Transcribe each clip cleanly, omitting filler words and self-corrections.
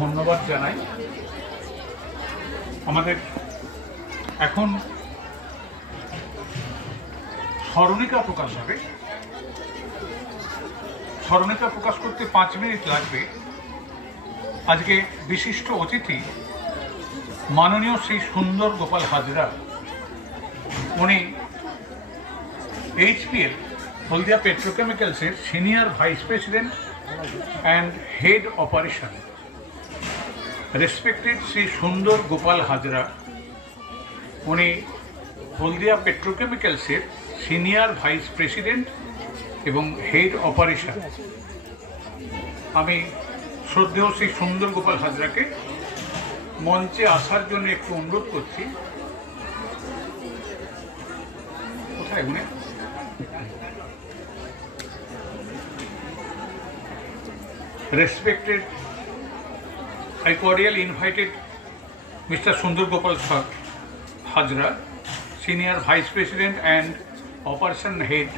ধন্যবাদ জানাই। আমাদের এখন স্মরণিকা প্রকাশ হবে। স্মরণিকা প্রকাশ করতে 5 মিনিট লাগবে। আজকে বিশিষ্ট অতিথি মাননীয় শ্রী সুন্দর গোপাল হাজরা। উনি HPL হলদিয়া পেট্রোকেমিক্যালসের senior vice president and head operation. Respected Shri Sundar Gopal Hazra, উনি হলদিয়া পেট্রোকেমিক্যালসের সিনিয়র ভাইস প্রেসিডেন্ট এবং হেড অপারেশন। আমি শ্রদ্ধেয় শ্রী সুন্দর গোপাল হাজরাকে মঞ্চে আসার জন্য একটু অনুরোধ করছি। কোথায় উনি? Respected, I cordially invited Mr. Sundar Gopal Hajra, Senior Vice President and Operation Head.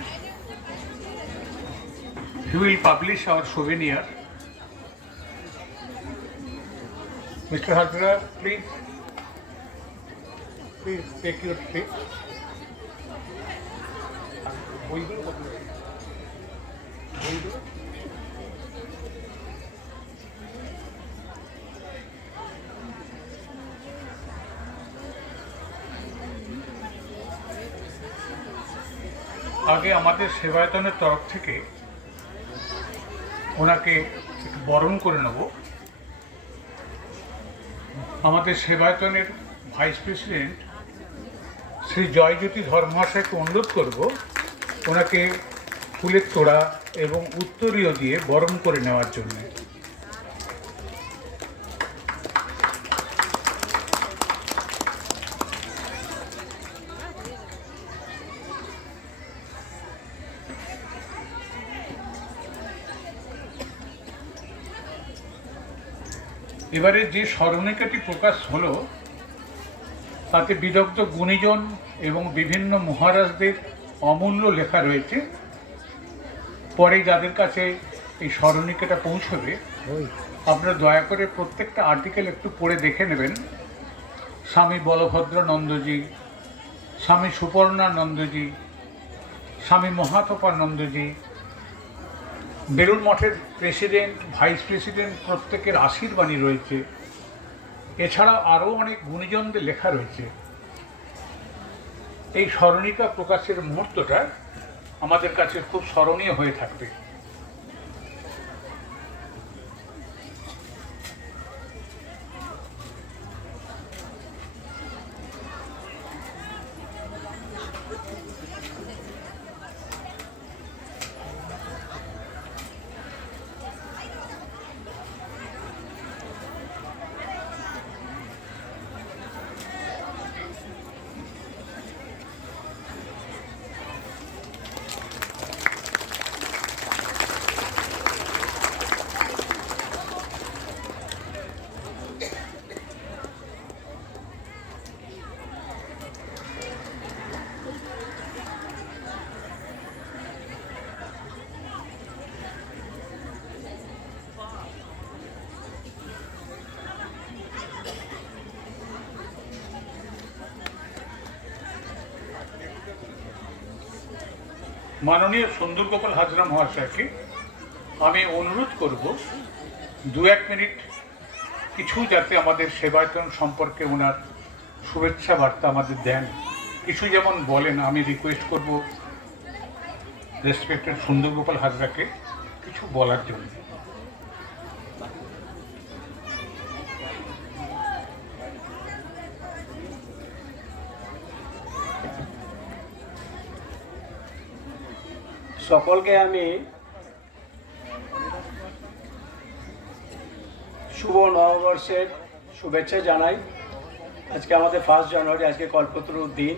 He will publish our souvenir. Mr. Hajra, please take your seat. আগে আমাদের সেবায়তনের তরফ থেকে ওনাকে বরণ করে নেব। আমাদের সেবায়তনের ভাইস প্রেসিডেন্ট শ্রী জয়জ্যোতি ধর মহাশয়কে অনুরোধ করব ওনাকে ফুলের তোড়া এবং উত্তরীয় দিয়ে বরণ করে নেওয়ার জন্য। এবারে যে স্মরণিকাটি প্রকাশ হলো তাতে বিদগ্ধ গুণীজন এবং বিভিন্ন মহারাজদের অমূল্য লেখা রয়েছে। পরে যাদের কাছে এই স্মরণিকাটা পৌঁছবে আপনারা দয়া করে প্রত্যেকটা আর্টিকেল একটু পড়ে দেখে নেবেন। স্বামী বলভদ্রানন্দজি, স্বামী সুপর্ণানন্দজি, স্বামী মহাতপানন্দজি, বেলুড় মঠের প্রেসিডেন্ট, ভাইস প্রেসিডেন্ট প্রত্যেকের আশীর্বাণী রয়েছে। এছাড়া আরও অনেক গুণীজনদের লেখা রয়েছে। এই স্মরণিকা প্রকাশের মুহূর্তটা আমাদের কাছে খুব স্মরণীয় হয়ে থাকবে। মাননীয় সুন্দর গোপাল হাজরা মহাশয়কে আমি অনুরোধ করব 2-1 মিনিট কিছু যাতে আমাদের সেবায়তন সম্পর্কে ওনার শুভেচ্ছা বার্তা আমাদের দেন, কিছু যেমন বলেন। আমি রিকোয়েস্ট করব রেসপেক্টেড সুন্দর গোপাল হাজরাকে কিছু বলার জন্য। সকলকে আমি শুভ নববর্ষের শুভেচ্ছা জানাই। আজকে আমাদের 1 জানুয়ারি, আজকে কল্পতরুর দিন।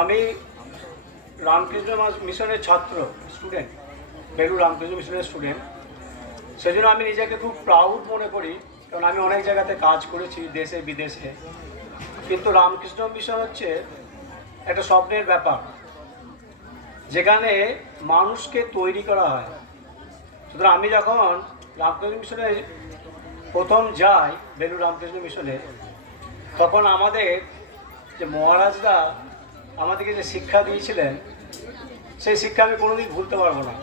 আমি রামকৃষ্ণ মিশনের ছাত্র, স্টুডেন্ট, বেলুড় রামকৃষ্ণ মিশনের স্টুডেন্ট। সেজন্য আমি নিজেকে খুব প্রাউড মনে করি, কারণ আমি অনেক জায়গাতে কাজ করেছি দেশে বিদেশে। কিন্তু রামকৃষ্ণ মিশন হচ্ছে একটা স্বপ্নের ব্যাপার, যেখানে মানুষকে তৈরি করা হয়, সুতরাং আমি যখন রামকৃষ্ণ মিশনে প্রথম যাই, বেলুড় রামকৃষ্ণ মিশনে, তখন আমাদের যে মহারাজরা আমাদেরকে যে শিক্ষা দিয়েছিলেন, সেই শিক্ষা আমি কোনোদিন ভুলতে পারবো না।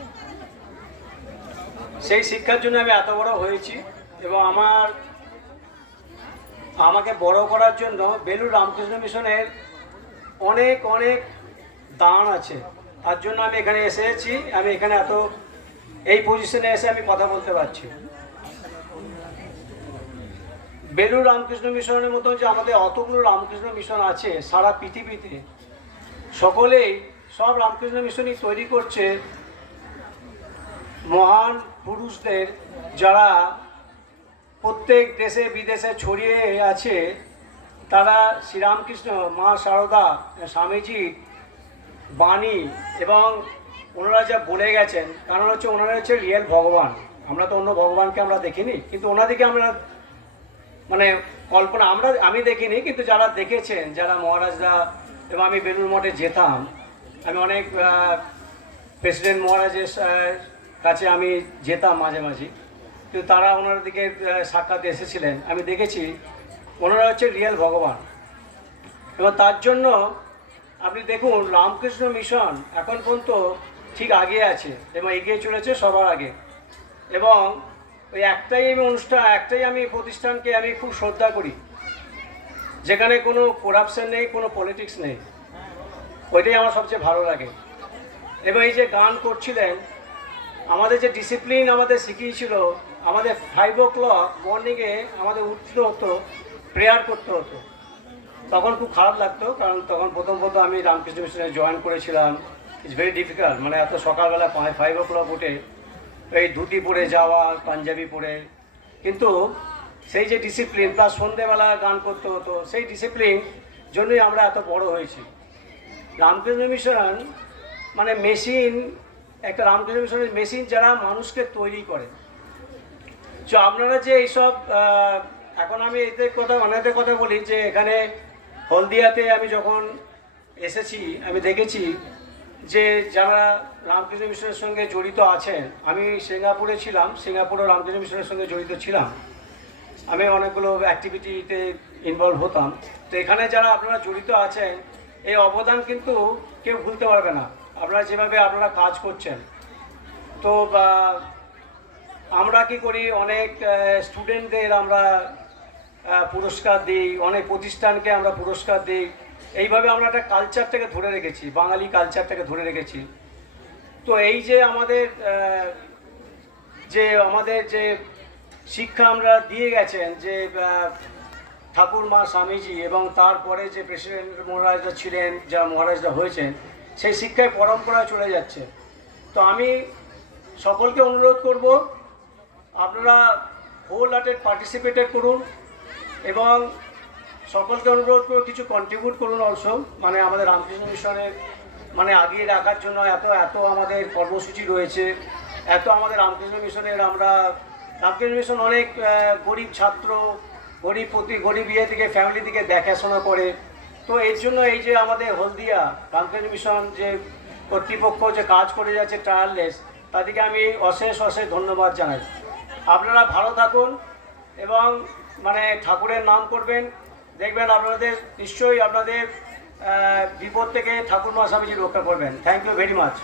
সেই শিক্ষার জন্য আমি এত বড় হয়েছি, এবং আমাকে বড় করার জন্য বেলুড় রামকৃষ্ণ মিশনের অনেক অনেক দান আছে। তার জন্য আমি এখানে এসেছি, আমি এখানে এই পজিশনে এসে আমি কথা বলতে পারছি। বেলুড় রামকৃষ্ণ মিশনের মতো যে আমাদের অতগুলো রামকৃষ্ণ মিশন আছে সারা পৃথিবীতে, সব রামকৃষ্ণ মিশনই তৈরি করছে মহান পুরুষদের, যারা প্রত্যেক দেশে বিদেশে ছড়িয়ে আছে। তারা শ্রীরামকৃষ্ণ, মা শারদা, স্বামীজির বাণী এবং ওনারা যা বলে গেছেন, কারণ ওনারা হচ্ছে রিয়েল ভগবান। আমরা তো অন্য ভগবানকে আমরা দেখিনি, কিন্তু ওনাদেরকে আমরা মানে কল্পনা আমি দেখিনি, কিন্তু যারা দেখেছেন, যারা মহারাজরা, এবং আমি বেলুড় মঠে যেতাম, আমি অনেক প্রেসিডেন্ট মহারাজের কাছে আমি যেতাম মাঝে মাঝে, কিন্তু তারা ওনার দিকে সাক্ষাৎ এসেছিলেন, আমি দেখেছি ওনারা হচ্ছে রিয়েল ভগবান। এবং তার জন্য আপনি দেখুন রামকৃষ্ণ মিশন এখন পর্যন্ত ঠিক আগে আছে এবং এগিয়ে চলেছে সবার আগে। এবং ওই একটাই আমি প্রতিষ্ঠানকে আমি খুব শ্রদ্ধা করি, যেখানে কোনো করাপশন নেই, কোনো পলিটিক্স নেই। ওইটাই আমার সবচেয়ে ভালো লাগে। এবং এই যে গান করছিলেন, আমাদের যে ডিসিপ্লিন আমাদের শিখিয়েছিল, আমাদের 5 o'clock মর্নিংয়ে আমাদের উঠতে হতো, প্রেয়ার করতে হতো। তখন খুব খারাপ লাগতো, কারণ তখন প্রথম আমি রামকৃষ্ণ মিশনে জয়েন করেছিলাম। ইটস ভেরি ডিফিকাল্ট, মানে এত সকালবেলা 5 o'clock উঠে এই ধুতি পরে যাওয়া, পাঞ্জাবি পরে। কিন্তু সেই যে ডিসিপ্লিন, প্লাস সন্ধেবেলা গান করতে হতো, সেই ডিসিপ্লিন জন্যই আমরা এত বড় হয়েছি। রামকৃষ্ণ মিশন মানে মেশিন, একটা রামকৃষ্ণ মিশনের মেশিন যারা মানুষকে তৈরি করে। তো আপনারা যে এইসব, এখন আমি অনেকদের কথা বলি যে এখানে হলদিয়াতে আমি যখন এসেছি, আমি দেখেছি যে যারা রামকৃষ্ণ মিশনের সঙ্গে জড়িত আছেন। আমি সিঙ্গাপুরে ছিলাম, সিঙ্গাপুরও রামকৃষ্ণ মিশনের সঙ্গে জড়িত ছিলাম। আমি অনেকগুলো অ্যাক্টিভিটিতে ইনভলভ হতাম। তো এখানে যারা আপনারা জড়িত আছেন, এই অবদান কিন্তু কেউ ভুলতে পারবে না, আপনারা যেভাবে আপনারা কাজ করছেন। তো আমরা কি করি, অনেক স্টুডেন্টদের আমরা পুরস্কার দিই, অনেক প্রতিষ্ঠানকে আমরা পুরস্কার দিই। এইভাবে আমরা একটা কালচারটাকে ধরে রেখেছি, বাঙালি কালচারটাকে ধরে রেখেছি। তো এই যে আমাদের যে শিক্ষা আমরা দিয়ে গেছেন, যে ঠাকুর মা স্বামীজি এবং তারপরে যে প্রেসিডেন্ট মহারাজরা ছিলেন, যারা মহারাজরা হয়েছেন, সেই শিক্ষায় পরম্পরায় চলে যাচ্ছে। তো আমি সকলকে অনুরোধ করব, আপনারা হোল হার্টেড পার্টিসিপেটেড করুন, এবং সকলকে অনুরোধ করব কিছু কন্ট্রিবিউট করুন অলসো। মানে আমাদের রামকৃষ্ণ মিশনের মানে আগিয়ে রাখার জন্য এত আমাদের কর্মসূচি রয়েছে, এত আমাদের রামকৃষ্ণ মিশনের রামকৃষ্ণ মিশন অনেক গরিব ছাত্র, গরিব ইয়ে থেকে ফ্যামিলি থেকে দেখাশোনা করে। তো এর জন্য এই যে আমাদের হলদিয়া রামকৃষ্ণ মিশন যে কর্তৃপক্ষ যে কাজ করে যাচ্ছে টায়ারলেস, তাদেরকে আমি অশেষ ধন্যবাদ জানাই। আপনারা ভালো থাকুন এবং মানে ঠাকুরের নাম করবেন, দেখবেন আপনাদের নিশ্চয়ই আপনাদের বিপদ থেকে ঠাকুর মা স্বামীজি রক্ষা করবেন। Thank you very much.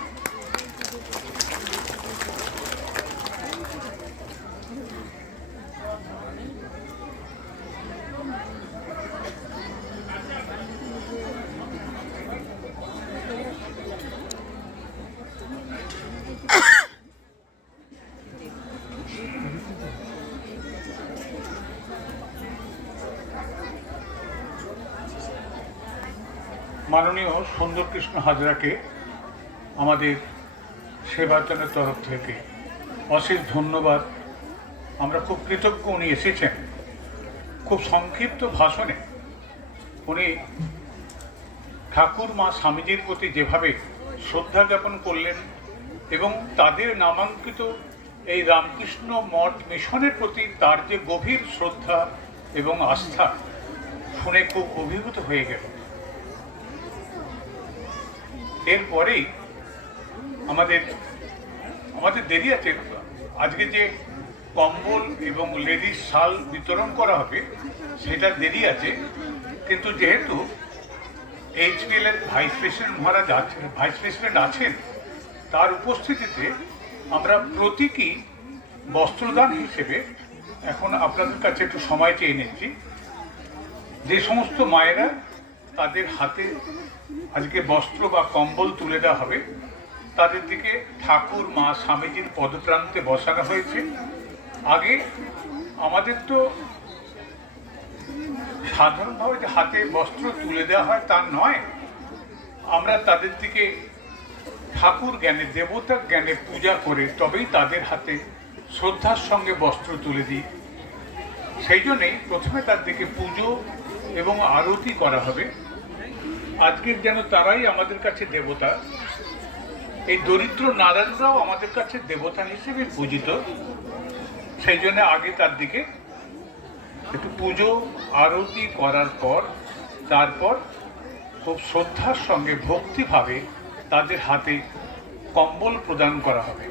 মাননীয় সুন্দরকৃষ্ণ হাজরাকে আমাদের সেবায়তনের তরফ থেকে অশেষ ধন্যবাদ। আমরা খুব কৃতজ্ঞ উনি এসেছেন। খুব সংক্ষিপ্ত ভাষণে উনি ঠাকুর মা স্বামীজির প্রতি যেভাবে শ্রদ্ধা জ্ঞাপন করলেন এবং তাদের নামাঙ্কিত এই রামকৃষ্ণ মঠ মিশনের প্রতি তার যে গভীর শ্রদ্ধা এবং আস্থা শুনে খুব অভিভূত হয়ে গেল। এরপরেই আমাদের দেরি আছে, আজকে যে কম্বল এবং লেডিস শাল বিতরণ করা হবে সেটা দেরি আছে, কিন্তু যেহেতু এইচপিএল এর ভাইস প্রেসিডেন্ট আছেন, তার উপস্থিতিতে আমরা প্রতীকী বস্ত্রদান হিসেবে এখন আপনাদের কাছে একটু সময় চেয়ে নিচ্ছি। যে সমস্ত মায়েরা তাদের হাতে আজকে বস্ত্র বা কম্বল তুলে দেওয়া হবে, তাদের দিকে ঠাকুর মা স্বামীজির পদপ্রান্তে বসানো হয়েছে। আগে আমাদের তো সাধারণভাবে যে হাতে বস্ত্র তুলে দেওয়া হয় তা নয়, আমরা তাদের দিকে ঠাকুর জ্ঞানে, দেবতা জ্ঞানে পূজা করে তবেই তাদের হাতে শ্রদ্ধার সঙ্গে বস্ত্র তুলে দিই। সেই জন্যেই প্রথমে তার দিকে পুজো এবং আরতি করা হবে। আজকের যেন তারাই আমাদের কাছে দেবতা, এই দরিদ্র নারায়ণরাও আমাদের কাছে দেবতা হিসেবে পূজিত। সেই জন্য আগে তার দিকে একটু পুজো আরতি করার পর তারপর খুব শ্রদ্ধার সঙ্গে ভক্তিভাবে তাদের হাতে কম্বল প্রদান করা হবে।